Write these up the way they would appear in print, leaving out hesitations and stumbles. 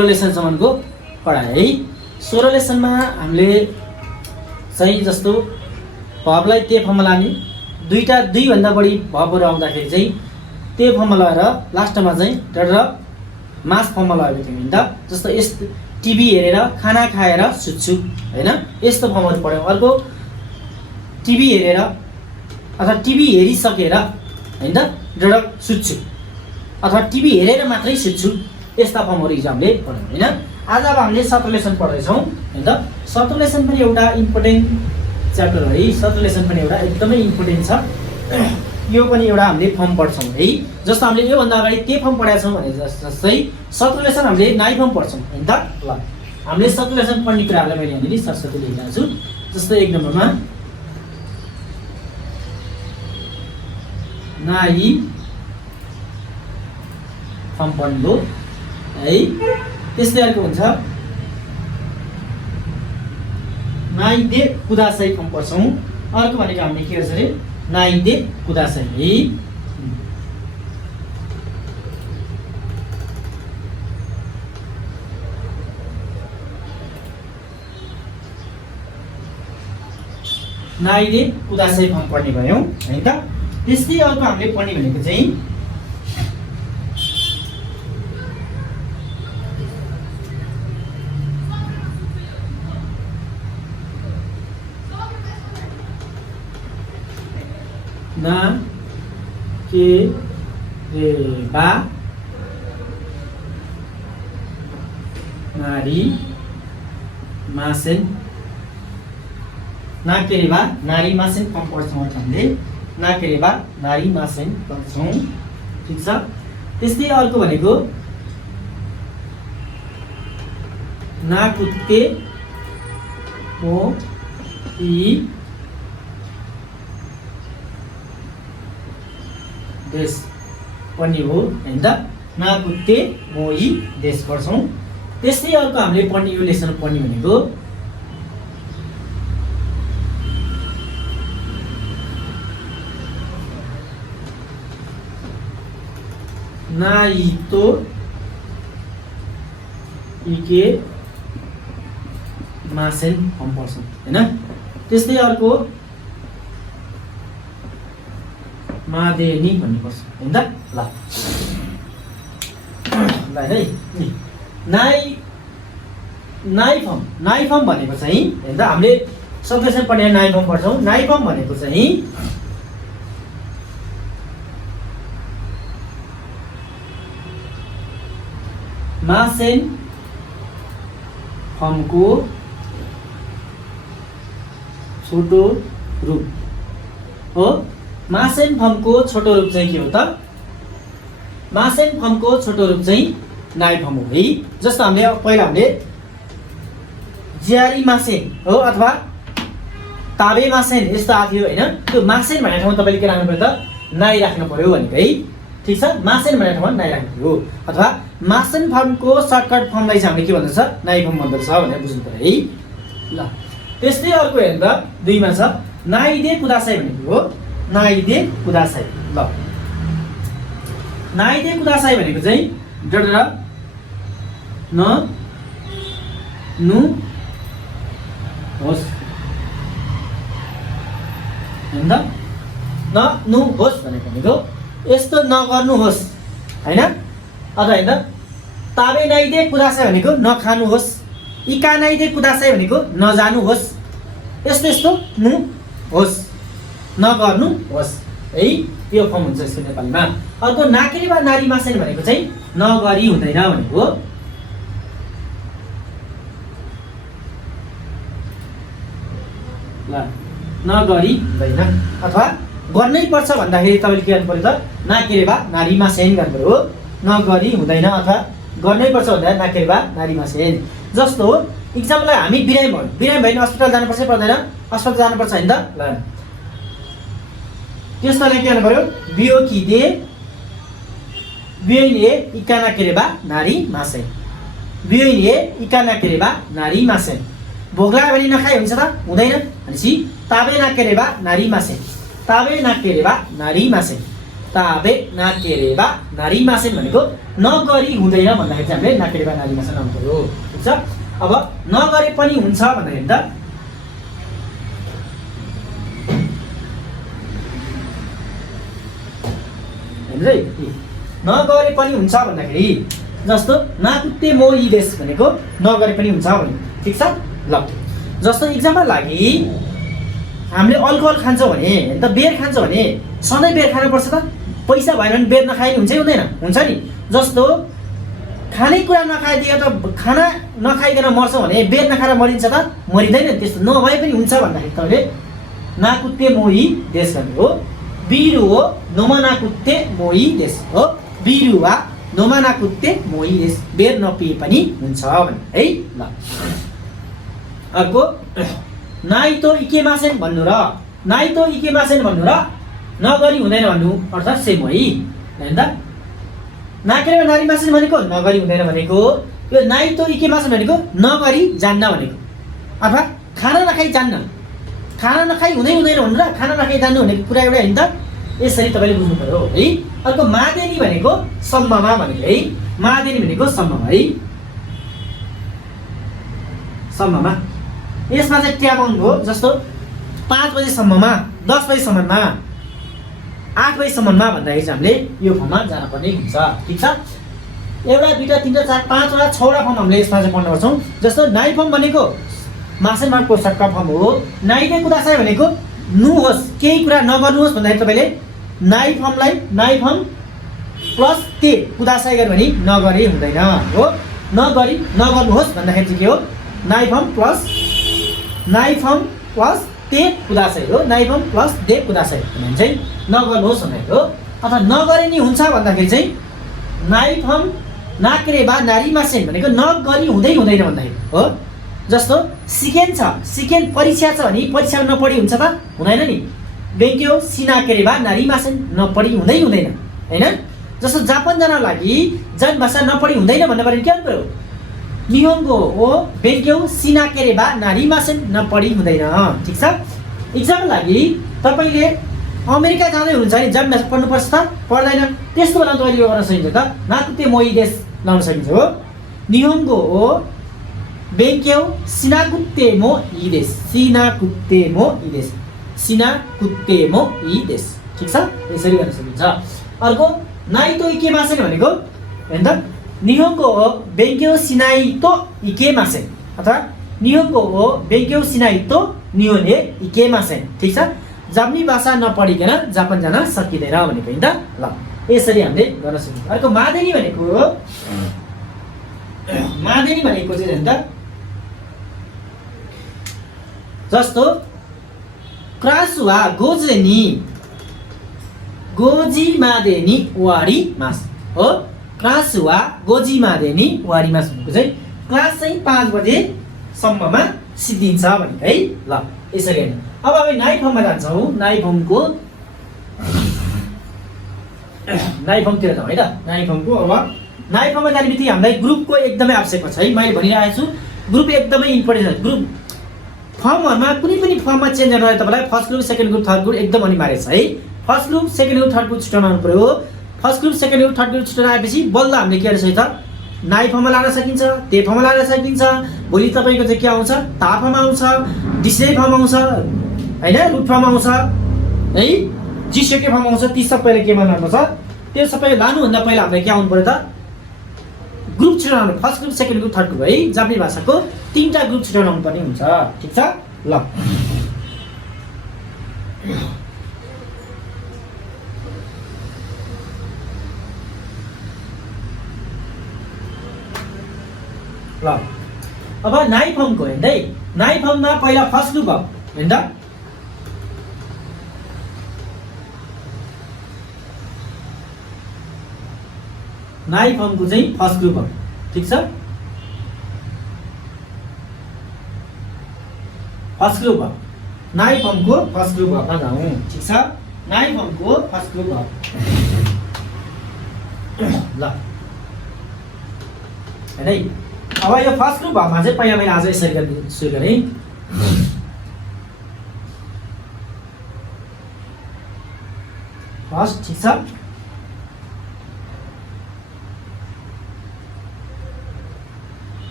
सोरलेसनसम्मको पढाएँ है। सोरलेसनमा हामीले चाहिँ जस्तो भबलाई ते फर्ममा लाने, दुईभन्दा बढी भबहरू आउँदाखेरि चाहिँ ते फर्ममा लगाएर लास्टमा चाहिँ र मास फर्ममा लगेको थियौँ नि त। जस्तो टिभी हेरेर खाना खाएर सुत्छु होइन, यस्तो फर्महरू पढ्यौँ। अर्को टिभी हेरेर अथवा टिभी हेरिसकेर होइन डडक सुत्छु अथवा टिभी हेरेर मात्रै सुत्छु, यस्ता फर्महरू इक्जामले पढ्यौँ होइन। आज अब हामीले सर्कुलेसन पढ्दैछौँ होइन त। सर्कुलेसन पनि एउटा इम्पोर्टेन्ट च्याप्टर है, सर्कुलेसन पनि एउटा एकदमै इम्पोर्टेन्ट छ। यो पनि एउटा हामीले फर्म पढ्छौँ है। जस्तो हामीले योभन्दा अगाडि ते फर्म पढाएको छौँ भने जस्तै सर्कुलेसन हामीले नाइ फर्म पढ्छौँ होइन त। ल हामीले सर्कुलेसन पढ्ने कुराहरूलाई मैले यहाँनिर सरस्वती लेखिरहेको छु। जस्तो 1 नम्बरमा नाइ फर्म पढ्नु है। त्यस्तै अर्को हुन्छ नाइ दे कुदासाई फर्म पढ्छौँ। अर्को भनेको हामीले के गर्छ अरे नाइ दे कुदासाई है। नाइ दे कुदासाई फर्म पढ्ने भयौँ है त। त्यस्तै अर्को हामीले पढ्ने भनेको चाहिँ ना के रे बा नारी मासेन, ना के रे बा नारी मासेन फर्म पढ्छौँ हामीले। ना के रे बा नारी मासेन पढ्छौँ, ठिक छ। त्यस्तै अर्को भनेको ना कुत्ते मो ई देश पढ्ने हो होइन त। ना कुत्ते मोही देश पढ्छौँ। त्यस्तै अर्को हामीले पढ्ने यो लेसन पढ्ने भनेको नाइतो इके मासेन फर्म पढ्छौँ होइन। त्यस्तै अर्को मादेनी भन्ने पर्छ होइन त। ल है नाइ फर्म भनेको चाहिँ होइन त, हामीले सर्कुलेसन पढ्ने नाइ फर्म पढ्छौँ। नाइ फर्म भनेको चाहिँ मासेन फर्मको छोटो रूप हो। मासेन फर्मको छोटो रूप चाहिँ के हो त? मासेन फर्मको छोटो रूप चाहिँ नाइ फर्म हो है। जस्तो हामीले पहिला हामीले ज्यारी मासेन हो अथवा ताबे मासेन यस्तो आएको थियो होइन। त्यो मासेन भन्ने ठाउँमा तपाईँले के राख्नु पर्यो त? नाइ राख्नु पर्यो भनेको है, ठिक छ। मासेन भन्ने ठाउँमा नाइ राख्नु पर्यो अथवा मासेन फर्मको सर्टकट फर्मलाई चाहिँ हामीले के भन्दछ? नाइ फर्म भन्दछ भनेर बुझ्नु पर्यो है। ल त्यस्तै अर्को हेर्नु त 2 मा छ नाइ दे कुदासाई भनेको हो। नाइ दे कुदासाई। ल नाइ दे कुदासाई भनेको चाहिँ डडर न नु होस् हैन त। न नु होस् भनेको यस्तो नगर्नुहोस् हैन। अथवा हैन ताबे नाइ दे कुदासाई भनेको नखानुहोस्। इका नाइ दे कुदासाई भनेको नजानुहोस्। यस्तो यस्तो नु होस् नगर्नु होस् है। यो फर्म हुन्छ यसको नेपालीमा। अर्को नाकेरी वा नारी मासेन भनेको चाहिँ नगरी हुँदैन भनेको। ल नगरी हुँदैन अथवा गर्नै पर्छ भन्दाखेरि तपाईले के गर्नु पर्यो त? नाकेरी वा नारी मासेन गर्नु पर्यो। नगरी हुँदैन अथवा गर्नै पर्छ भन्दा नाकेरी वा नारी मासेन। जस्तो इक्जामलाई हामी बिरामी भएन अस्पताल जानुपर्छ पर्दैन? अस्पताल जानुपर्छ हैन त। ल त्यसलाई के गर्नु पर्यो? बियो किदे बियोले इकाना केरेबा नारी मासे। बियोले इकाना केरेबा नारी मासे। भोक लाग्यो भने नखाइ हुन्छ त? हुँदैन भनेपछि ताबे ना केरेबा नारी मासे। ताबे ना केरेबा नारी मासे। ताबे नाकेरेबा नारीमासेन भनेको नगरी हुँदैन भन्दाखेरि चाहिँ हामीले नाकेरेबा नारीमासेन लाउनु पर्यो। ठिक छ। अब नगरे पनि हुन्छ भन्दाखेरि त हेर्नुस् है, नगरे पनि हुन्छ भन्दाखेरि जस्तो नाकुत्ते मोइदेस भनेको नगरे पनि हुन्छ भने। ठिक छ। ल जस्तो इक्जामको लागि हामीले अल्कोहल खान्छौँ भने त बेर खान्छौँ भने सधैँ बेर खानुपर्छ त? पैसा भएन भने बेर नखाए हुन्छ हुँदैन? हुन्छ नि। जस्तो खानेकुरा नखाइदिए त खाना नखाइकन मर्छौँ भने बेर नखाएर मरिन्छ त? मरिँदैन। त्यस्तो नभए पनि हुन्छ भन्दाखेरि तपाईँले नाकुत्ते मोही देश भन्ने हो। बिरुवा नोमा नाकुत्ते मोही देश हो। बिरुवा नोमा नाकुत्ते मोही देश, बेर नपिए पनि हुन्छ भन्ने है। ल अर्को नाइतो इकेमासेन भन्नु र नाइतो इकेमासेन भन्नु र नगरी हुँदैन भन्नु अर्थात् सेम है। हैन त? नाकेरेबा नारीमासेन भनेको नगरी हुँदैन भनेको, यो नाइतो इकेमासेन भनेको नगरी जान्न भनेको, अथवा खाना नखाइ जान्न। खाना नखाइ हुँदैन भन्नु र खाना नखाइ जान्नु भनेको कुरा एउटै हैन त? यसरी तपाईँले बुझ्नु पर्यो है। अर्को मादेनी भनेको सम्ममा भनेको है। मादेनी भनेको सम्ममा है। सम्ममा यसमा चाहिँ ट्यामाउन्ट हो। जस्तो 5 बजेसम्ममा, 10 बजेसम्ममा, 8 बजेसम्ममा भन्दाखेरि चाहिँ हामीले यो फर्ममा जानुपर्ने हुन्छ। ठिक छ। एउटा दुईवटा तिनवटा चार पाँचवटा छवटा फर्म हामीले यसमा चाहिँ पढ्नु पर्छौँ। जस्तो नाइ फर्म भनेको मासेन मार्क पोसाकका फर्म हो। नाइदे कुदासाई भनेको नुहोस्, केही कुरा नगर्नुहोस् भन्दाखेरि तपाईँले नाइ फर्मलाई नाइ फर्म प्लस ते कुदासाई गर्यो भने नगरे हुँदैन हो। नगरी नगर्नुहोस् भन्दाखेरि चाहिँ के हो? नाइ फर्म प्लस ते कुदासाई हो। नाइ फर्म प्लस दे कुदासाई भने चाहिँ नगर्नुहोस् भनेको हो। अथवा नगरे नि हुन्छ भन्दाखेरि चाहिँ नाइ फर्म नाकेरेबा नारीमासेन भनेको नगरी हुँदैन भन्दाखेरि हो। जस्तो सिकेन छ, सिकेन परीक्षा छ भने परीक्षा नपढी हुन्छ त? हुँदैन नि। बेङ्क्यो सिनाकेरेबा नारीमासेन नपढी हुँदैन हैन? जस्तो जापान जानका लागि जान भाषा नपढी हुँदैन भन्ने बारे के गर्नु? निहोङ्गो हो बेङ्क्यो सिनाकेरेबा नारीमासेन नपढी हुँदैन। ठिक छ। इक्जामको लागि तपाईँले अमेरिका जाँदै हुनुहुन्छ भने जान भाषा पढ्नुपर्छ त? पर्दैन। त्यस्तो बेला तपाईँले यो गर्न सकिन्छ त? नाकुते मोही देश लाउन सकिन्छ हो। निहोङ्गो हो बेङ्क्यो सिनाकुत्ते मो इदेश, सिनाकुत्ते मो इदेश, सिनाकुत्ते मो इदेश। ठिक छ। यसरी गर्न सकिन्छ। अर्को नाइतो इकेमासेन भनेको हैन त? निहोङ्गो हो बेङ्क्यो सिनाइतो इकेमासेन अथवा निहोङ्गो हो बेङ्क्यो सिनाइतो निहोने इकेमासेन। ठिक छ। जापानी भाषा नपढिकन जापान जान सकिँदैन भनेको हैन त? ल यसरी हामीले गर्न सकिन्छ। अर्को मादेनी भनेको चाहिँ हैन त? जस्तो क्रासुवा गोजेनी गोजी मादेनी वारी मास हो। क्रासुवा गोजी मादेनी वारी मास भनेको चाहिँ क्लास चाहिँ 5 बजेसम्ममा सिद्धिन्छ भनेको है। ल यसरी हेर्नु। अब हामी नाइ फर्ममा जान्छौँ। नाइ फर्मतिर जाउँ है त? नाइ फर्मको अब नाइ फर्ममा जाने बित्तिकै हामीलाई ग्रुपको एकदमै आवश्यक छ है। मैले भनिरहेको छु ग्रुप एकदमै इम्पोर्टेन्ट छ। ग्रुप फर्महरुमा कुनै पनि फर्ममा चेन्ज गर्न तपाईलाई first group second group third group एकदम अनिवार्य छ है। First group second group third group छुट्याउनु पर्यो। First group second group third group छुट्याएपछि बल्ल हामीले के गर्छ त? नाइ फर्ममा लान सकिन्छ, ते फर्ममा लान सकिन्छ। भोलि तपाईको चाहिँ के आउँछ? ता फर्म आउँछ, डिसे फर्म आउँछ हैन, रुट फर्म आउँछ है, जिसेके फर्म आउँछ। ती सबैले के मान्नुपर्छ? त्यो सबै लानुभन्दा पहिला हामीले के आउनु पर्यो त? ग्रुप छुट्याउनु। First group second group third group है। जापानी भाषाको 3टा ग्रुप छुट्याउनु पर्ने हुन्छ। ठिक छ। ल अब नाइ फर्मको हेर्दै नाइ फर्ममा पहिला फर्स्ट ग्रुप हो हैन त? नाइ फर्मको चाहिँ फर्स्ट ग्रुप हो। ठिक छ। फर्स्ट ग्रुप हो नाइ फर्मको फर्स्ट ग्रुप हो जाउँ। ठिक छ। नाइ फर्मको फर्स्ट ग्रुप हो। ल हैन। अब यो फर्स्ट ग्रुप भमा चाहिँ पहिला मैले आज यसरी गर्न सुरु गरेँ। फर्स्ट। ठिक छ।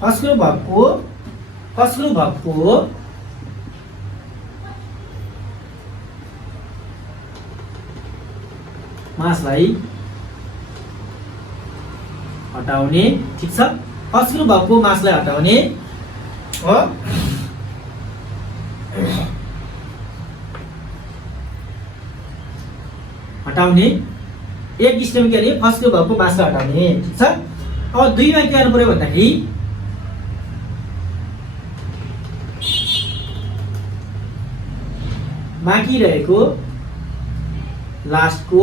फस्क्रो भबको मासलाई हटाउने, ठीक छ। फस्क्रो भबको मासलाई हटाउने हो, हटाउने एक डिस्टेन्समा के अरे फस्क्रो भबको मासलाई हटाउने, ठीक छ। अब दुईमा के गर्नु पर्यो भन्दाखेरि बाँकी रहेको लास्टको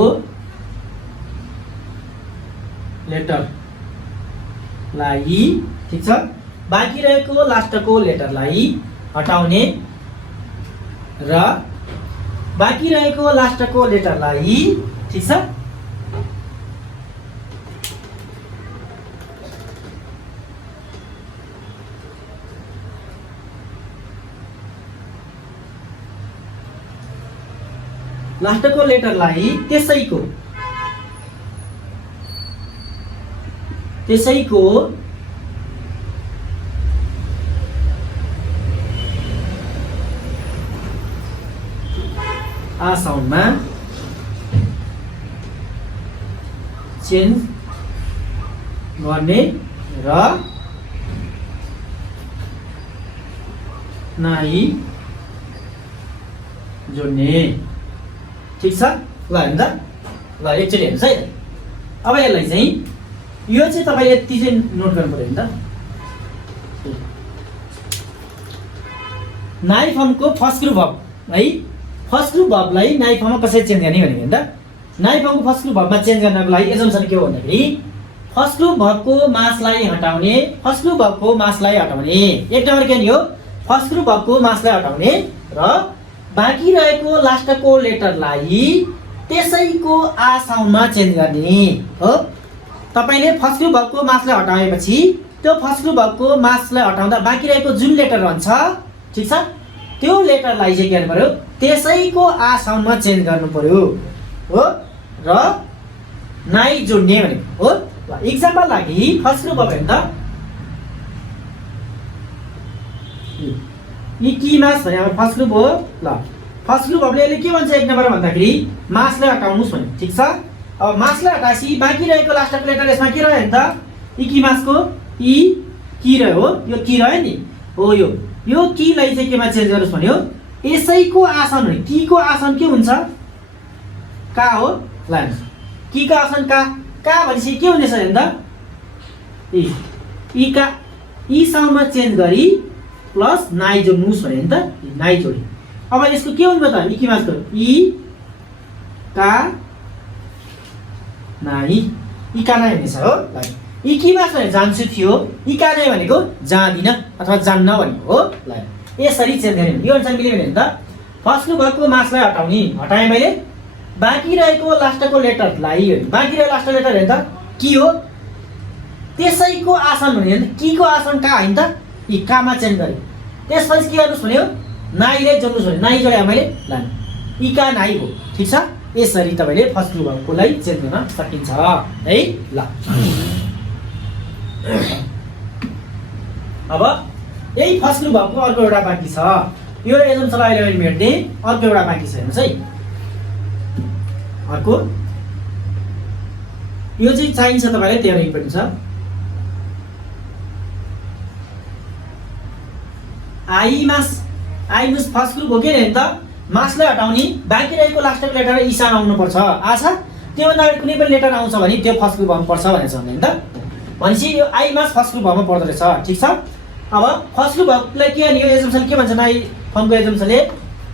लेटरलाई, ठीक छ, बाँकी रहेको लास्टको लेटरलाई हटाउने र बाँकी रहेको लास्टको लेटरलाई, ठीक छ, लास्टको लेटरलाई त्यसैको साउन्डमा चेन्ज गर्ने र नाइ जोड्ने, ठीक छ। ल हेर्नु त, ल एकचोटि हेर्नुहोस् है। अब यसलाई चाहिँ यो चाहिँ तपाईँले यति चाहिँ नोट गर्नु पर्यो नि त। नाइ फर्मको फस्क्रो भब है, फस्क्रो भबलाई नाइ फर्ममा कसरी चेन्ज गर्ने भनेको नि त। नाइ फर्मको फस्क्रो भबमा चेन्ज गर्नको लागि एजम्सन के हो भन्दाखेरि फस्क्रो भबको मासलाई हटाउने, फस्क्रो भबको मासलाई हटाउने, एक नम्बर के हो फस्क्रो भबको मासलाई हटाउने र बाँकी रहेको लास्टको लेटरलाई त्यसैको आ साउन्डमा चेन्ज गर्ने हो। तपाईले फस्क्रो भबको मासलाई हटाएपछि त्यो फस्क्रो भबको मासलाई हटाउँदा बाँकी रहेको जुन लेटर रहन्छ, ठीक छ, त्यो लेटरलाई चाहिँ के गर्नु पर्यो त्यसैको आ साउन्डमा चेन्ज गर्नु पर्यो हो र नाइ जोड्ने भनेको हो। ल एक्जाम्पल लागि फस्क्रो भब हेर्नु त, इकी मास भने अब फस्क्रो भयो। ल फस्क्रो भबले यसले के भन्छ एक नम्बर भन्दाखेरि मासलाई हटाउनुस् भने, ठीक छ। अब मासलाई हटाएपछि बाँकी रहेको लास्टको लेटर यसमा के रह्यो नि त इकी मासको इ की रह्यो हो, यो की रह्यो नि हो, यो कीलाई चाहिँ केमा चेन्ज गर्नुस् भन्यो यसैको आसन भने कीको आसन के हुन्छ का हो। ल कीको आसन का भनेपछि के हुनेछ नि त इ का इ साउन्डमा चेन्ज गरी प्लस नाइ जोड्नुस् भने नि त नाइ जोडी। अब यसको के हुन्छ त इकी मासको इ का नाइ, इका नाइ हुनेछ हो। इकी मास भने जान्छु थियो, इका नाइ भनेको जाँदिन अथवा जान्न भनेको हो। ल यसरी चेन्ज गर्ने यो अनुसार मिल्यो भने त फस्क्रो भबको मासलाई हटाएँ मैले, बाँकी रहेको लास्टको लेटरलाई, बाँकी रहेको लास्टको लेटर हेर्नु त की हो त्यसैको आसन भन्यो नि, कीको आसन का होइन त इ कामा चेन्ज गरे। त्यसपछि के गर्नुस् भन्यो नाइले जोड्नुस् भन्यो, नाइ जोडे मैले ल इका नाइ हो, ठीक छ। यसरी तपाईले फस्क्रो भबकोलाई चेन्ज गर्न सकिन्छ है। ल अब यही फस्क्रो भबको अर्को एउटा बाँकी छ, यो एजम्सन अहिले मेट्ने अर्को एउटा बाँकी छ हेर्नुहोस् है। अर्को यो चाहिँ चाहिन्छ तपाईलाई 13 इम्पोर्टेन्ट छ। आई मास फस्क्रो भो के नि त मासलाई हटाउने, बाँकी रहेको लास्टको लेटर इसान आउनु पर्छ। आछ त्योभन्दा अगाडि कुनै पनि लेटर आउँछ भने त्यो फस्क्रो भबमा पर्छ भनेर छ नि त। भनेपछि यो आई मास फस्क्रो भबमा पर्दो रहेछ, ठीक छ। अब फस्क्रो भबलाई के गर्ने यो एजम्सन के भन्छ नाइ फर्मको एजम्सनले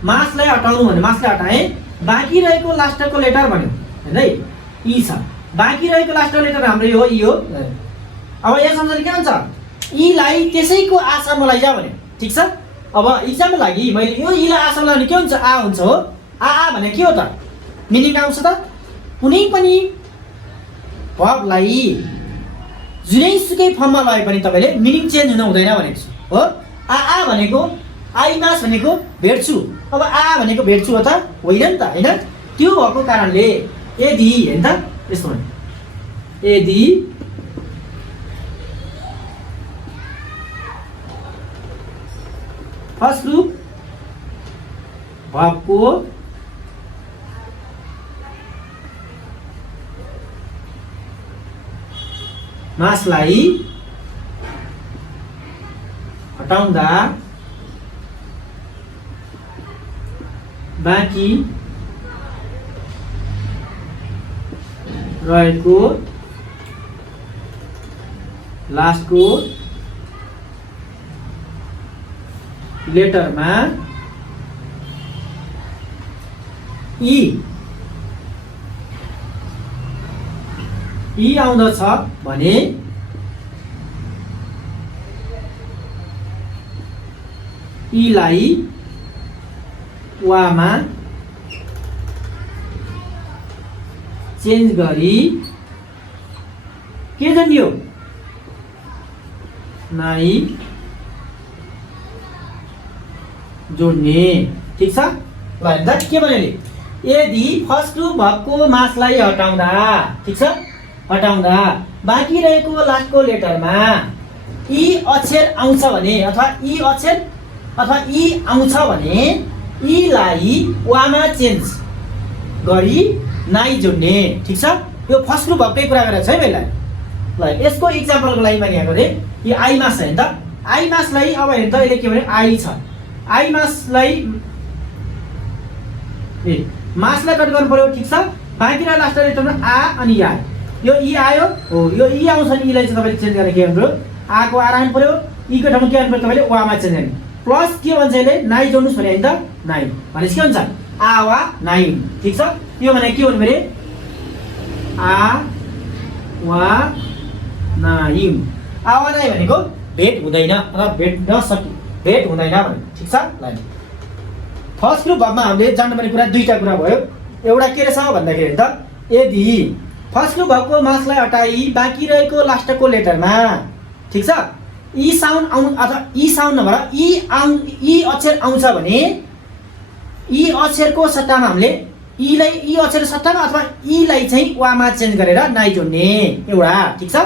मासलाई हटाउनु भने मासलाई हटाए, बाँकी रहेको लास्टको लेटर भन्यो हैन है इ छ, बाँकी रहेको लास्टको लेटर हाम्रो यो इ हो। अब एजम्सन के भन्छ इलाई त्यसैको आसनमा लैजा भन्यो, ठीक छ। अब इक्जामको लागि मैले यो इलाई आसनमा लाउने के हुन्छ आ हुन्छ हो। आ भने के हो त मिनिङ आउँछ त कुनै पनि भबलाई जुनै सुकै फर्ममा लगे पनि तपाईले मिनिङ चेन्ज हुन हुँदैन भनेको छु हो। आ भनेको आई मास भनेको भेट्छु, अब आ भनेको भेट्छु हो त होइन नि त, हैन। त्यो भएको कारणले यदि हैन त यस्तो भने यदि यदि आई मास फस्क्रो भबको मासलाई हटाउने, बाँकी रहेको लास्टको लेटरलाई त्यसैको आसनमा लैजा भने, त्यसैको आसनमा लैजा भनेको के हो त मिनिङ आउँछ त कुनै पनि भबलाई जुनै सुकै फर्ममा लगे पनि तपाईले मिनिङ चेन्ज हुन हुँदैन भनेको छु हो। आ भनेको भेट्छु, अब आ भनेको भेट्छु हो त होइन नि त, त्यो भएको कारणले यदि हैन त यस्तो भने फर्स्ट ग्रुप भर्बको मासलाई हटाउँदा बाँकी रहेको लास्टको लेटरमा ई आउँदछ भने ईलाई वामा चेन्ज गरी के जोडियो नाइ जोड्ने। ठीक छ ल हेर्दा के भन्यो यदि फर्स्ट ग्रुप भर्बको मासलाई हटाउँदा ठीक छ हटाउँदा बाँकी रहेको लास्टको लेटरमा ई अक्षर आउँछ भने अथवा ई अक्षर अथवा ई आउँछ भने ईलाई वामा चेन्ज गरी नाइ जोड्ने। ठीक छ यो फर्स्ट ग्रुप भर्बकै कुरा गरेको छ है मैले। ल यसको इक्जाम्पलको लागि मैले यहाँ गरेँ यो आई मास छ नि त आई मासलाई अब हेर्नु त यसले के भने आई छ आई मासलाई मासलाई कट गर्नु पर्यो। ठीक छ बाँकी र लास्ट लेटरमा आ अनि या यो ई आयो हो यो ई आउँछ नि ईलाई चाहिँ तपाईँले चेन्ज गरेर के गर्नु पर्यो आको आ राख्नु पर्यो ईको ठाउँमा के गर्नु पर्यो तपाईँले वामा चेन्ज गर्ने प्लस के भन्छ यसले नाइ जोड्नुहोस् भने नि त नाइ भनेपछि के हुन्छ आ वा नाइ। ठीक छ यो भने के भन्नु पर्यो आ वा नाइ आ वा नाइ भनेको भेट हुँदैन अथवा भेट हुँदैन भने। ठीक छ ल फर्स्ट ग्रुप भर्बमा हामीले जान्नुपर्ने कुरा दुईटा कुरा भयो। एउटा के रहेछ भन्दाखेरि त यदि फर्स्ट ग्रुप भर्बको मासलाई हटाई बाँकी रहेको लास्टको लेटरमा ठीक छ ई साउन्ड अथवा ई साउन्ड नभएर ई अक्षर आउँछ भने ई अक्षरको सट्टामा हामीले ईलाई ई अक्षर सट्टामा अथवा ईलाई चाहिँ वामा चेन्ज गरेर नाइ जोड्ने एउटा। ठीक छ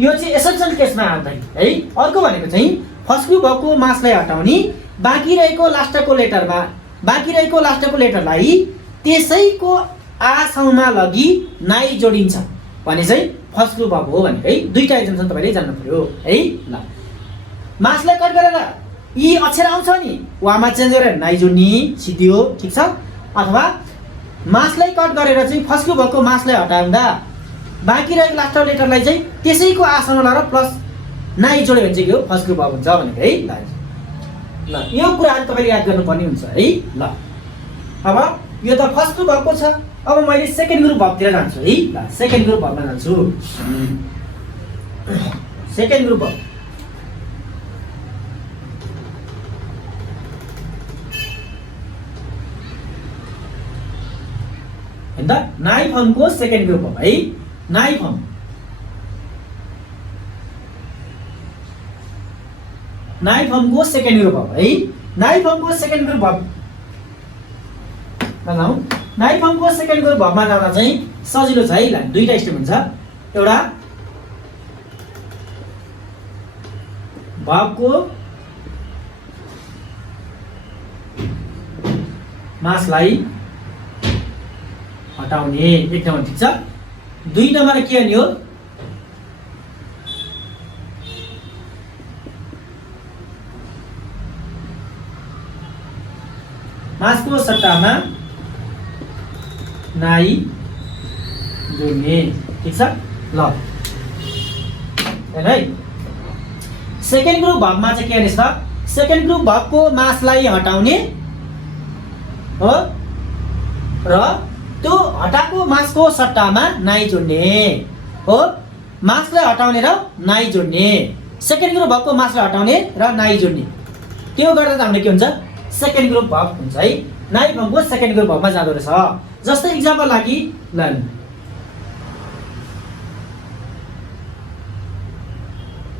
यो चाहिँ एसेन्सियल केसमा आउँदैन है। अर्को भनेको चाहिँ फर्स्ट ग्रुप भर्बको मासलाई हटाउने बाँकी रहेको लास्टको लेटरलाई त्यसैको आ साउन्डमा लगी नाइ जोडिन्छ भने चाहिँ फर्स्ट ग्रुप भर्ब हो भने है। दुईटा एक्जाम्पल तपाईँले जान्नु पर्यो है। ल मासलाई कट गरेर ई अक्षर आउँछ नि वामा चेन्ज गरेर नाइ जोड्ने सिधियो। ठीक छ अथवा मासलाई कट गरेर चाहिँ फर्स्ट ग्रुप भर्बको मासलाई हटाउँदा बाँकी रहेको लास्ट लेटरलाई चाहिँ त्यसैको आ साउन्ड लगाएर प्लस नाइ जोड्यो भने चाहिँ के हो फर्स्ट ग्रुप भर्ब हुन्छ भनेको है। ल यो कुराहरू तपाईँले याद गर्नुपर्ने हुन्छ है। ल अब यो त फर्स्ट ग्रुप भर्बको छ अब मैले सेकेन्ड ग्रुप भर्बतिर जान्छु है। ल सेकेन्ड ग्रुप भर्बमा जान्छु। सेकेन्ड ग्रुप भर्ब हेर्दा नाइ फर्मको सेकेन्ड ग्रुप भर्ब है। नाइ फर्म नाइ फर्मको सेकेन्ड ग्रुप भर्ब है। नाइ फर्मको सेकेन्ड ग्रुप भर्ब जाउँ। नाइ फर्मको सेकेन्ड ग्रुप भर्बमा जाँदा चाहिँ सजिलो छ है। ल दुईटा स्टेटमेन्ट छ एउटा भर्बको मासलाई हटाउने एक नम्बर। ठीक छ दुई नम्बर के अनि हो मासको सट्टामा नाइ जोड्ने। ठीक छ ल है। सेकेन्ड ग्रुप भर्बमा चाहिँ के रहेछ त सेकेन्ड ग्रुप भर्बको मासलाई हटाउने हो र त्यो हटाएको मासको सट्टामा नाइ जोड्ने हो। मासलाई हटाउने र नाइ जोड्ने सेकेन्ड ग्रुप भर्बको मासलाई हटाउने र नाइ जोड्ने त्यो गर्दा त हामीले के हुन्छ सेकेन्ड ग्रुप भर्ब हुन्छ है। नाइ फर्मको सेकेन्ड ग्रुप भर्बमा जाँदो रहेछ। जस्तै इक्जाम्पल लागि ल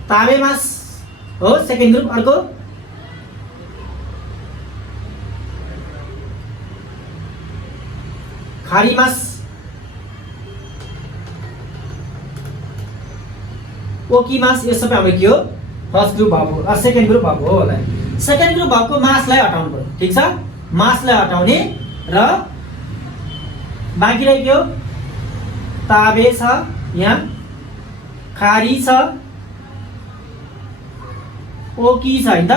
ताबे मास हो सेकेन्ड ग्रुप अर्को खारी मास ओकी मास यो सबै हाम्रो के हो फर्स्ट ग्रुप भर्ब हो सेकेन्ड ग्रुप भर्ब हो होला। सेकेन्ड ग्रुप भर्बको मासलाई हटाउनु पर्यो, ठिक छ। मासलाई हटाउने र बाँकी रह्यो ताबे छ, यहाँ खारी छ, ओकी छ हैन त।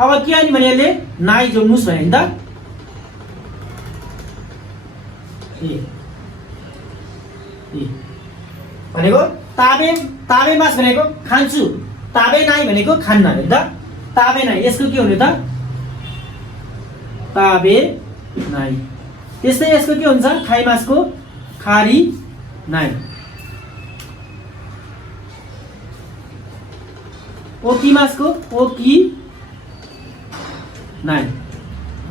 अब के आउने भने यसले नाइ जोड्नुस् भने हैन त। भनेको ताबे ताबे मास भनेको खान्छु, ताबे नाइ भनेको खान्न हैन त। ताबे नाइ यसको के हुने त ताबे नाइ। त्यस्तै यसको के हुन्छ खाइ मासको खारी नाइ। ओकी मासको ओकी नाइ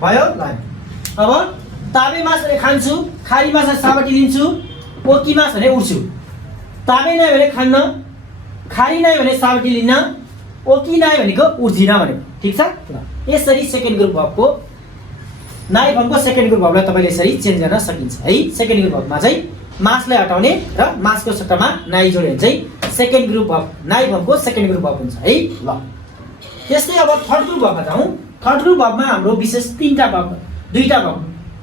भयो ल। अब ताबे मास भने खान्छु, खारी मास साबटी लिन्छु, ओकी मास भने उड्छु। ताबे नाइ भने खान्न, खारी नाइ भने साबटी लिन्न, ओकी नाइ भनेको उड्दिन भनेको, ठिक छ। यसरी सेकेन्ड ग्रुप भर्बको नाइ फर्मको सेकेन्ड ग्रुप भर्बलाई तपाईले यसरी चेन्ज गर्न सकिन्छ है। सेकेन्ड ग्रुप भर्बमा चाहिँ मासलाई हटाउने र मासको सट्टामा नाइ जोड्यो भने चाहिँ सेकेन्ड ग्रुप भर्ब नाइ फर्मको सेकेन्ड ग्रुप भर्ब हुन्छ है ल। त्यस्तै अब थर्ड ग्रुप भर्बमा जाउँ। थर्ड ग्रुप भर्बमा हाम्रो विशेष दुईटा भर्ब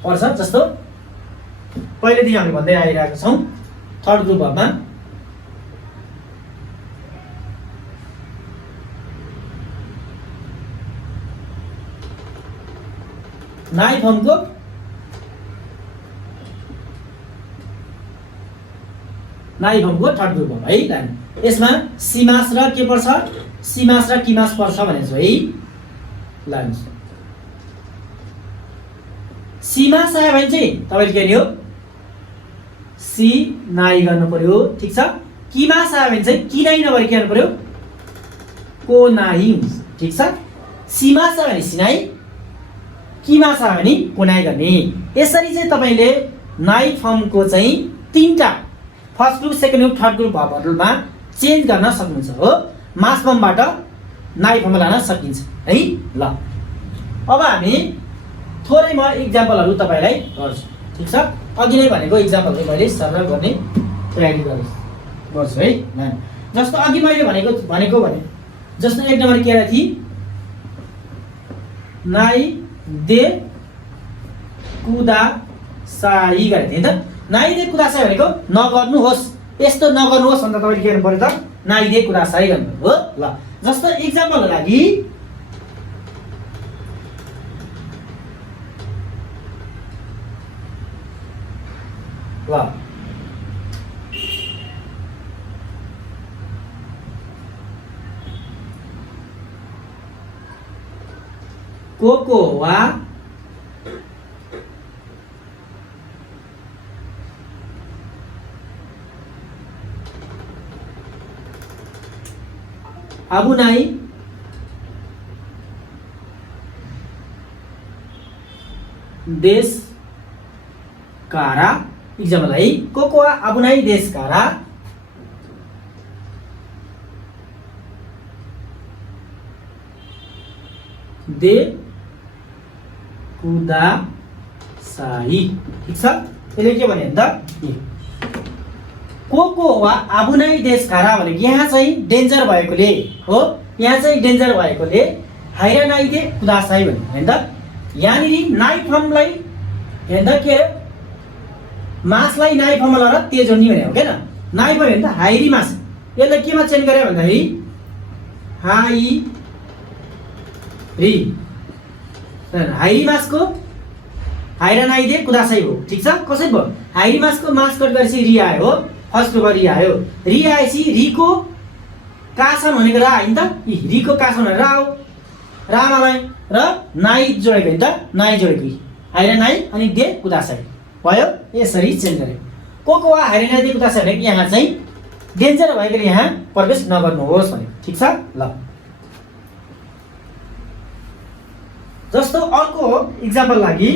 पर्छ, जस्तो पहिलेदेखि हामीले भन्दै आइरहेका छौँ। थर्ड ग्रुप भर्बमा नाइ फर्मको थर्ड ग्रुप भर्ब है। यसमा सीमास र के पर्छ, सीमास र किमास पर्छ भनेको है ल। सीमास आयो भने चाहिँ तपाईले के हो सी नाइ गर्नु पर्यो, ठिक छ। किमास आयो भने चाहिँ कि नाइ नभएर के गर्नु पर्यो को नाइ हुन्छ, ठिक छ। सीमास आयो भने सिनाइ, किमास आयो भने को नाइ गर्ने। यसरी चाहिँ तपाईले नाइ फर्मको चाहिँ तीनटा first group second group third group भर्बहरुमा चेन्ज गर्न सक्नुहुन्छ हो। मास फर्मबाट नाइ फर्ममा लान सकिन्छ है ल। अब हामी थोरै म इक्जाम्पलहरु तपाईलाई गर्छु, ठीक छ। अघि नै भनेको इक्जाम्पलहरु मैले सरल गर्ने तयारी गर्छु है। जस्तो अघि मैले भनेको भने जस्तो एक नम्बर के थियो नाइ दे कुदा साई गरे थिए त। नाइ दे कुदा साई भनेको नगर्नुहोस्, यस्तो नगर्नुहोस् भन्दा तपाईले के गर्नु पर्यो त नाइ दे कुदा साई गर्नु हो ल। जस्तो इक्जाम्पलको लागि ल कोकोआ आबुनाई देश कारा। इक्जाम्पल है कोकोआ आबुनाई देश कारा दे कुदा साई, ठीक छ। यसले के भने त कोकोआ आबुनाई देश कारा भनेको यहाँ चाहिँ डेन्जर भएकोले हो, यहाँ चाहिँ डेन्जर भएकोले हाइरा नाइ दे कुदा साई भन्नु हैन त। यहाँनिर नाइ फर्मलाई हैन त के मासलाई नाइ फर्ममा लगाएर ते जोड्ने भने हो हैन। नाइ फर्म हैन त हाइरी मास, यसलाई केमा चेन्ज गरे भन्दाखेरि हाइ री हाइरी मासको हाइरा नाइ दे कुदा साई हो, ठीक छ। कसरी भयो हाइरी मासको मास कट गरेपछि री आयो हो, फर्स्ट ग्रुपमा री आयो। री आएपछि रीको कासन भनेको रा हैन त, रीको कासन भनेर रा हो, रामालाई र नाइ जोडेको हैन त, नाइ जोडेको हाइरा नाइ अनि दे कुदा साई भयो। यसरी चेन्ज गरे कोकोआ हाइरा नाइ दे कुदा साई भनेको यहाँ चाहिँ डेन्जर भएकोले यहाँ प्रवेश नगर्नुहोस् भनेको, ठीक छ ल। जस्तो अर्को इक्जाम्पल लागि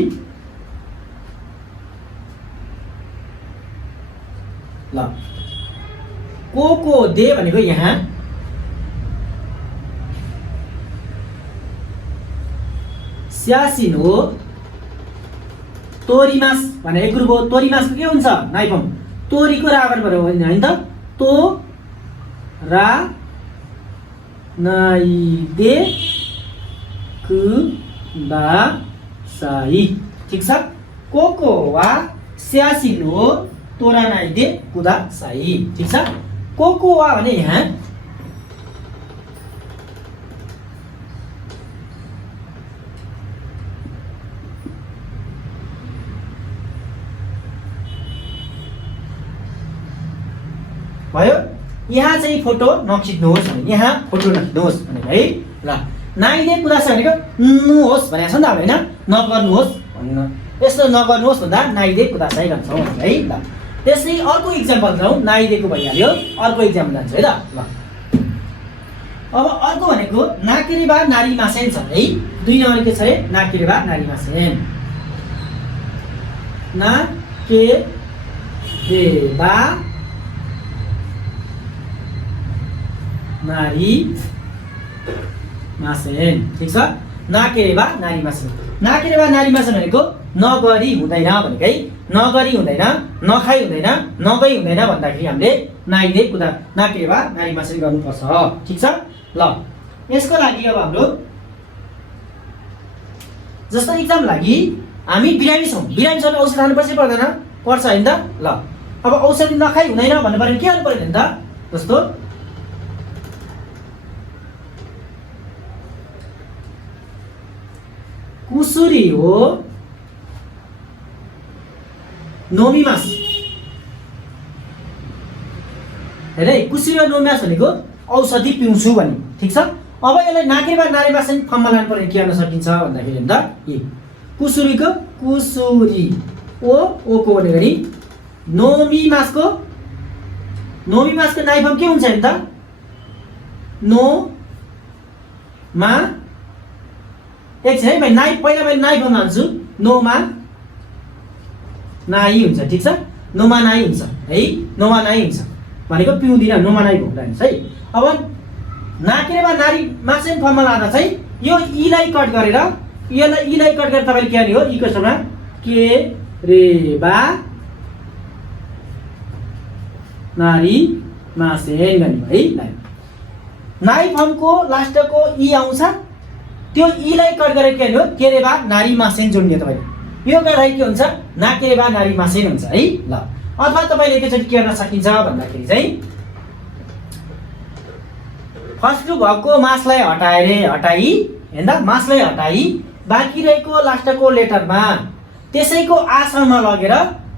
ल कोको दे भनेको यहाँ स्यासिन हो। तोरीमास भने एक ग्रुप हो। तोरीमासको के हुन्छ नाइ फर्म तोरीको रा गर्नु पर्यो हैन त। तो रा नाइ दे कुदासाई। ठिक छ। कोको वा स्यासिनो तोरानाइदे कुदासाई। ठिक छ। कोको वा भने यहाँ भयो। यहाँ चाहिँ फोटो नखिच्नुहोस् भने यहाँ फोटो नखिच्नुहोस् भने है। ल नाइदे कुदासाई भनेको नुहोस् भनेको छ नि त हैन, नगर्नुहोस् भन्नु। यस्तो नगर्नुहोस् भन्दा नाइदे कुदासाई भन्छौँ है। ल त्यसै अर्को इक्जाम्पल गरौँ। नाइदेको भइहाल्यो, अर्को इक्जाम्पल जान्छ है त। ल अब अर्को भनेको नाकेरेबा नारीमासेन छ है। 2 नम्बर के छ है, नाकेरेबा नारीमासेन। नाकेरेबा नारीमासेन। ठिक छ। नाकेरेबा नारीमासेन। नाकेरेबा नारीमासेन भनेको नगरी हुँदैन भनेको है। नगरी हुँदैन, नखाई हुँदैन, नगई हुँदैन भन्दाखेरि हामीले नाइदे कुदा नाकेरेबा नारीमासेन गर्नुपर्छ। ठिक छ। ल यसको लागि अब हाम्रो जस्तो इक्जाम लागि हामी बिरामी छौँ, बिरामी छौँ औषधि खानुपर्छ पर्दैन, पर्छ हैन त। ल अब औषधि नखाई हुँदैन भन्नु पर्यो के गर्नु पर्यो नि त। जस्तो कुसुरी हो नोमिमास। हेरे कुसुरी र नोमिमास भनेको औषधि पिउँछु भन्ने। ठिक छ। अब यसलाई नाकेरेबा नारीमासेन फर्ममा लानु पर्ने के गर्न सकिन्छ भन्दाखेरि नि त ए कुसुरीको कुसुरी ओको भनेको नि नोमिमासको नाइ फर्म के हुन्छ नि त नो मा एकछिन है भाइ। नाइ पहिला मैले नाइ फर्म हाल्छु, नोमा नाइ हुन्छ। ठिक छ। नोमा नाइ हुन्छ है। नोमा नाइ हुन्छ भनेको पिउँदिन, नोमा नाइ भन्छ है। अब नाकेरेबा नारीमासेन फर्ममा लाँदा चाहिँ यो इलाई कट गरेर यसलाई इलाई कट गरेर तपाईँले के गर्ने हो, इको सँग के रेबा नारीमासेन गर्ने है। नाइ फर्मको लास्टको इ आउँछ, त्यो इलाई कट गरेर के हो केरेबा नारीमासेन जोड्ने तपाईले। यो गर्दाखेरि के हुन्छ नाकेरेबा नारीमासेन हुन्छ है। ल अथवा तपाईले एकैचोटि के गर्न सकिन्छ भन्दाखेरि चाहिँ फर्स्ट ग्रुप भएको मासलाई हटाई हैन त, मासलाई हटाई बाँकी रहेको लास्टको लेटरमा त्यसैको आसनमा लगेर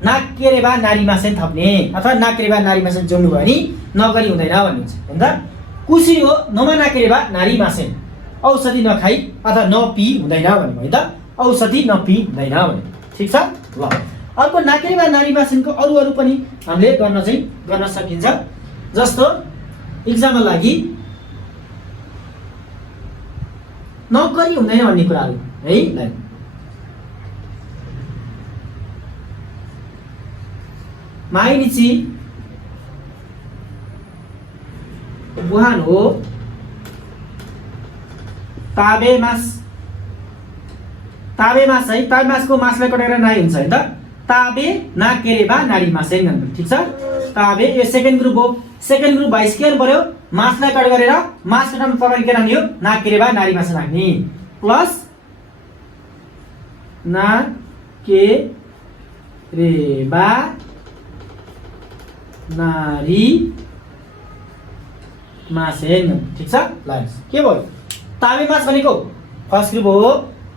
नाकेरेबा नारीमासेन थप्ने अथवा नाकेरेबा नारीमासेन जोड्नु भयो नि नगरी हुँदैन भन्नुहुन्छ हैन त। कुसुरी हो नोमा नाकेरेबा नारीमासेन, औषधि नखाई अथवा नपी हुँदैन भन्नु है त। औषधि नपी हुँदैन भन्नु। ठिक छ। ल अर्को नाकेरेबा नारीमासेनको अरू पनि हामीले गर्न सकिन्छ। जस्तो इक्जामको लागि नगरी हुँदैन भन्ने कुराहरू है। माइनिची बुहान हो ताबेमास है। ताबेमासको मासलाई कटेर नाइ हुन्छ हैन त। ताबे नाकेरेबा नारीमासेन भन्नु। ठिक छ। ताबे यो सेकेन्ड ग्रुप हो। सेकेन्ड ग्रुप भाइ के गर्नु पर्यो, मासलाई कट गरेर मासको ठाउँमा तपाईले के राख्ने हो नाकेरेबा नारीमासेन राख्ने प्लस नाकेरेबा नारीमासेन। ठिक छ। ल के भयो ताबेमास भनेको फर्स्ट ग्रुप हो।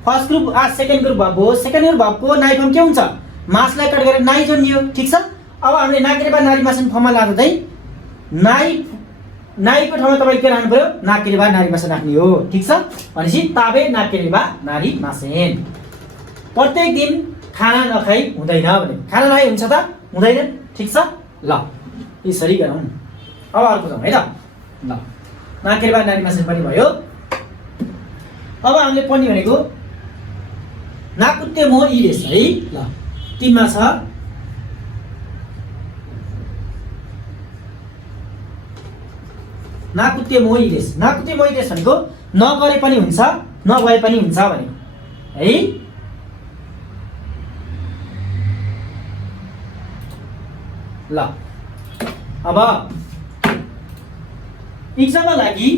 फर्स्ट ग्रुप सेकेन्ड ग्रुप भएको हो। सेकेन्ड ग्रुप भएको नाइ फर्म के हुन्छ मासलाई कट गरेर नाइ जोड्नियो। ठिक छ। अब हामीले नाकेरेबा नारीमासेन फर्ममा लाँदा चाहिँ नाइको ठाउँमा तपाईले के राख्नु पर्यो नाकेरेबा नारीमासेन राख्ने हो। ठिक छ। भनेपछि ताबे नाकेरेबा नारीमासेन। प्रत्येक दिन खाना नखाई हुँदैन भने खाना नखाई हुन्छ त हुँदैन। ठिक छ। ल यसरी गरौँ। अब अर्को जाउँ है त। ल नाकेरेबा नारीमासेन पनि भयो। अब हामीले पढ्ने भनेको नाकुत्ते मो इरेस है। ल 3 मा छ नाकुत्ते मो इरेस। नाकुत्ते मो इरेस भनेको नगरे पनि हुन्छ नभए पनि हुन्छ भनेको है। ल अब इक्जामको लागि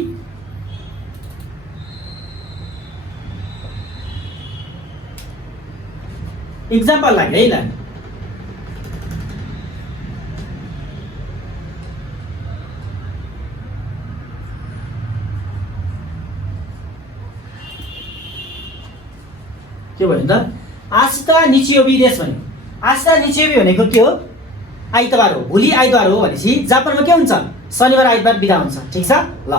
इक्जाम्पल लागि है ल के भन्यो त आसिता निचियोबी देश भन्यो। आसिता निचियोबी भनेको के हो? आइतबार हो। भोलि आइतबार हो भनेपछि जापानमा के हुन्छ? शनिबार आइतबार बिदा हुन्छ। ठिक छ ल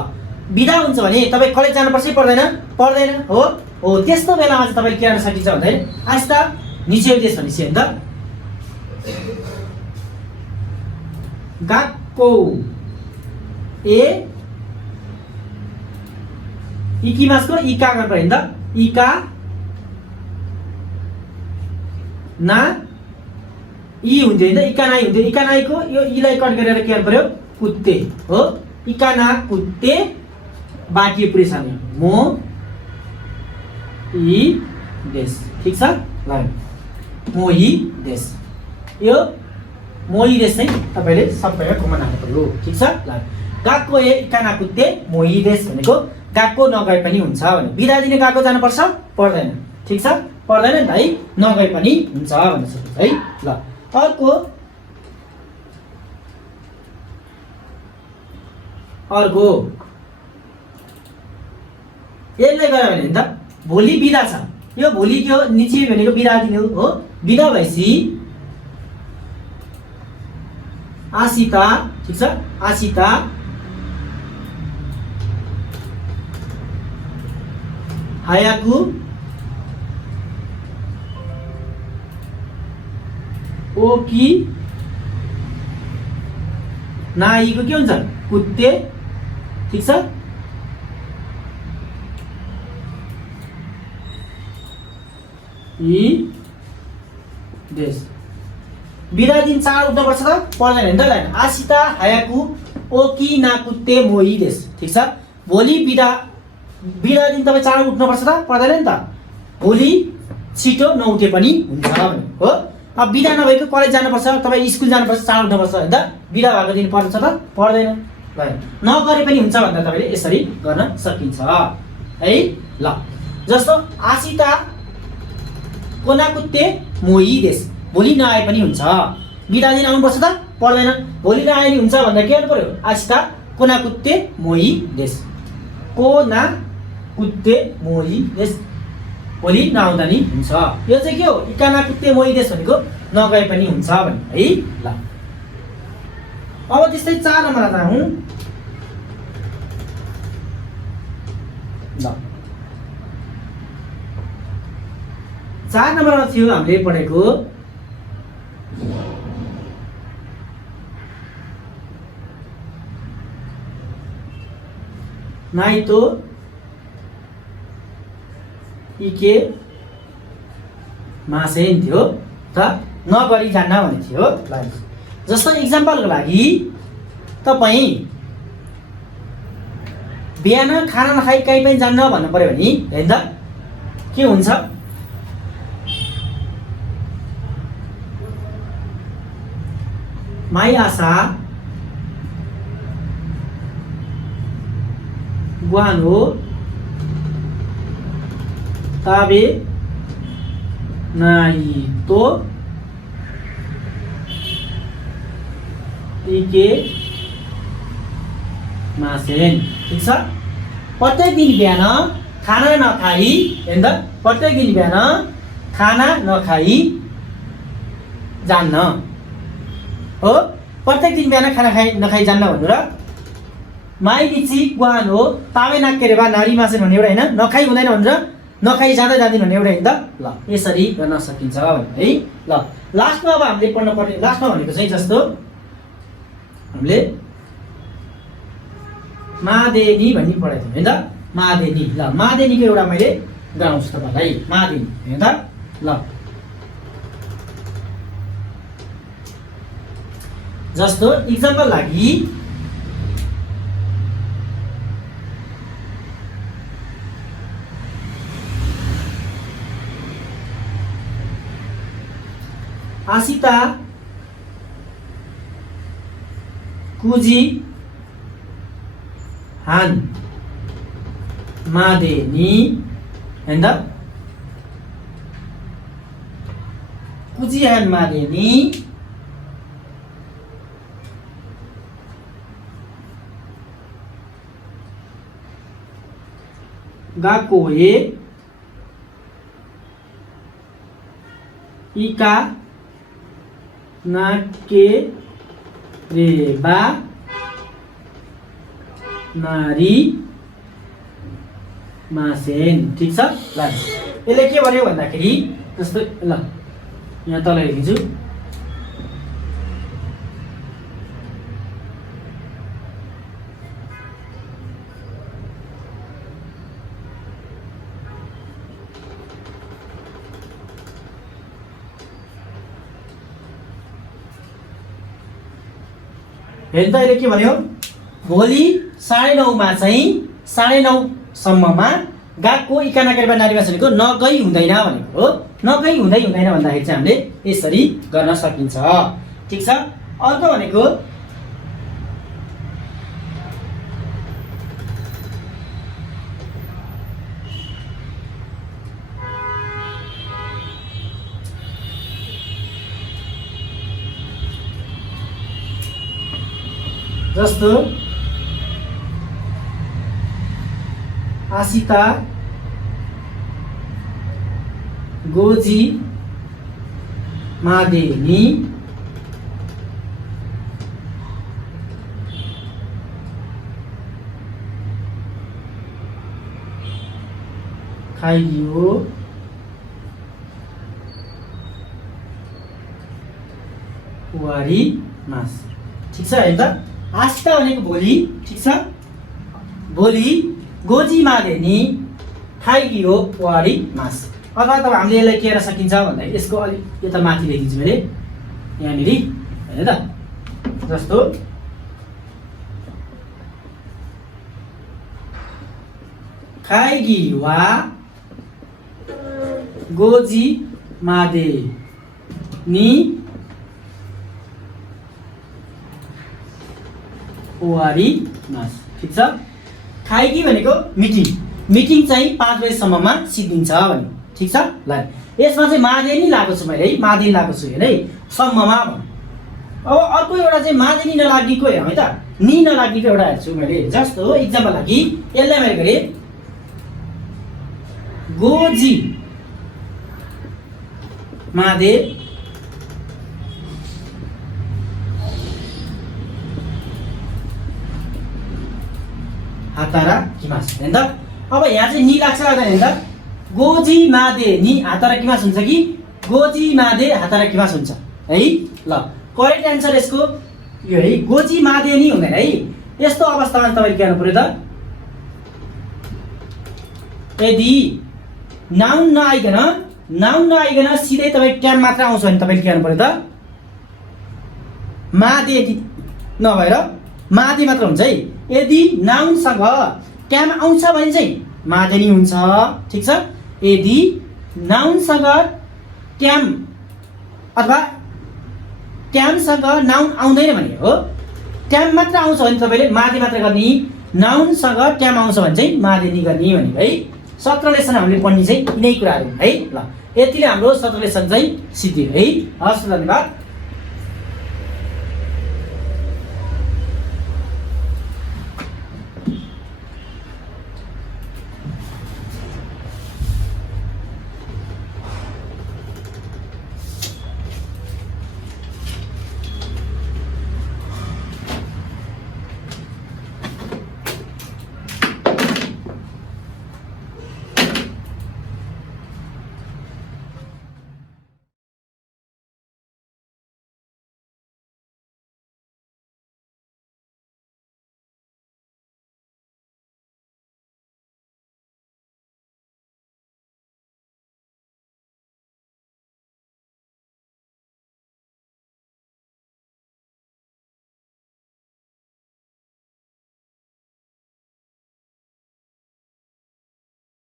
बिदा हुन्छ भने तपाईँ कलेज जानुपर्छ कि पर्दैन? पर्दैन हो। हो त्यस्तो बेलामा चाहिँ तपाईँले के गर्न सकिन्छ भन्दाखेरि आसिता निचियोबी देश भनेपछि होइन त गाक्को ए इकिमासको इका गर्नु पर्यो नि त इका ना इ हुन्थ्यो नि त इका नाइ हुन्थ्यो। इका नाइको यो इलाई कट गरेर के गर्नु पर्यो? कुत्ते हो। इका ना कुत्ते बाँकी पुरै छ नि मो इ देश। ठिक छ ल मोही देश। यो मोही देश चाहिँ तपाईँले सबैमा कमन हाल्नु पर्यो। ठिक छ ल गाको ए इका ना कुत्ते मोही देश भनेको गाको नगए पनि हुन्छ भने बिदा दिने गाको जानुपर्छ पर्दैन। ठिक छ पर्दैन नि त है नगए पनि हुन्छ भन्न सकिन्छ है ल अर्को यसले गर्यो भने त भोलि बिदा छ। यो भोलि के हो? निची भनेको बिदा दिने हो। बिदा भएपछि आसिता ठिक छ आसिता हायाकु ओकी नाइको के हुन्छ? कुत्ते। ठिक छ इ देश बिदा दिन चाड उठ्नुपर्छ त पर्दैन नि त आसिता हायाकु ओकी ना कुत्ते मोही देश। ठिक छ भोलि बिदा दिन तपाईँ चाड उठ्नुपर्छ त पर्दैन नि त भोलि छिटो नउठे पनि हुन्छ भने हो। अब बिदा नभएको कलेज जानुपर्छ तपाईँ स्कुल जानुपर्छ चाड उठ्नुपर्छ होइन त बिदा भएको दिन पर्छ त पर्दैन नगरे पनि हुन्छ भन्दा तपाईँले यसरी गर्न सकिन्छ है ल जस्तो आसिता कोना कुत्ते मोही देश भोलि नआए पनि हुन्छ। बिदा दिन आउनुपर्छ त पर्दैन भोलि नआए नि हुन्छ भन्दा के गर्नु पर्यो? आसिता कोना कुत्ते मोही देश कोना कुत्ते मोही देश भोलि नआउँदा नि हुन्छ। यो चाहिँ के हो? इकाना कुत्ते मोही देश भनेको नगए पनि हुन्छ भन्ने है ल अब त्यस्तै 4 नम्बरमा जाउँ ल 4 नम्बरमा थियो हामीले पढेको नाइतो इके मासेन थियो त नगरी जान्न भन्ने थियो। जस्तो इक्जाम्पलको लागि तपाईँ बिहान खाना नखाई कहीँ पनि जान्न भन्नु पर्यो भने होइन त के हुन्छ? माई आशा गुआनो ताबे नाई तो इके मासेन। ठिक छ प्रत्येक दिन बिहान खाना नखाई होइन त प्रत्येक दिन बिहान खाना नखाई जान्न हो। प्रत्येक दिन बिहान खाना नखाई जान्न भन्नु र माई निची गुहान हो तावे नाकेरे बा नारी मासेन भन्ने एउटा होइन नखाई हुँदैन भनेर नखाई जाँदै जाँदैन भन्ने एउटा होइन त ल यसरी गर्न सकिन्छ है ल लास्टमा अब हामीले पढ्न पर्ने लास्टमा भनेको चाहिँ जस्तो हामीले मादेनी भन्ने पढाएको थियौँ होइन त मादेनी ल मादेनीको एउटा मैले गराउँछु तपाईँलाई मादेनी होइन त ल जस्तो इक्जाम्पल लागि आसिता कुजी हान मादेनी होइन त पुजिहान मादेनी गाकोए इका नाके रेबा नारी मासेन। ठिक छ ल यसले के भन्यो भन्दाखेरि जस्तो ल यहाँ तल हेरिदिन्छु हेर्नु त अहिले के भन्यो भोलि 9:30 मा चाहिँ 9:30 सम्ममा गाको इकाना गरेर नारीमा भनेको नगई हुँदैन भनेको हो। नगई हुँदैन भन्दाखेरि चाहिँ हामीले यसरी गर्न सकिन्छ। ठिक छ। अर्को भनेको जस्तो आसिता गोजी मादेनी खाइयो वारी मास। ठिक छ है त। आस्था भनेको भोलि। ठिक छ। भोलि गोजी मादेनी खाइयो वारी मास। अथवा त हामीले यसलाई के गर्न सकिन्छ भन्दा यसको अलिक यता माथि लेखिदिन्छु मैले यहाँनिर हैन त। जस्तो खाइगी वा गोजी मादेनी वारी मास। ठिक छ। खाइगी भनेको मिटिङ चाहिँ 5 बजेसम्ममा सिद्धिन्छ भने। ठिक छ ल। यसमा चाहिँ मादेनी लागेको छु मैले है। मादेनी लागेको छु हेर है सम्ममा भन। अब अर्को एउटा चाहिँ मादेनी नलागेको हेरौँ है त। नि नलागेको एउटा हेर्छु मैले। जस्तो इक्जामको लागि यसलाई मैले गरे गोजी मादे हातारा किमास हैन त। अब यहाँ चाहिँ नि लाग्छ लाग्दैन हैन त। गोजी मादे नि हातारा किमास हुन्छ कि गोजी मादे हातारा किमास हुन्छ है। ल करेक्ट आन्सर यसको यो है गोजी मादे नि हुँदैन है। यस्तो अवस्थामा तपाईले के गर्नु पर्यो त यदि नाउन नआइकन सिधै तपाई ट्याम मात्र आउँछ भने तपाईले के गर्नु पर्यो त मादे नभएर मादे मात्र हुन्छ है। यदि नाउनसँग ट्याम आउँछ भने चाहिँ मादेनी हुन्छ। ठिक छ। यदि नाउनसँग ट्याम अथवा ट्यामसँग नाउन आउँदैन भने हो ट्याम मात्र आउँछ भने तपाईले मादे मात्र गर्ने। नाउनसँग ट्याम आउँछ भने चाहिँ मादेनी गर्ने भनेको है। 17 लेसन हामीले पढ्ने चाहिँ यिनै कुराहरू है। ल यतिले हाम्रो 17 लेसन चाहिँ सिद्धियो है। हस् धन्यवाद।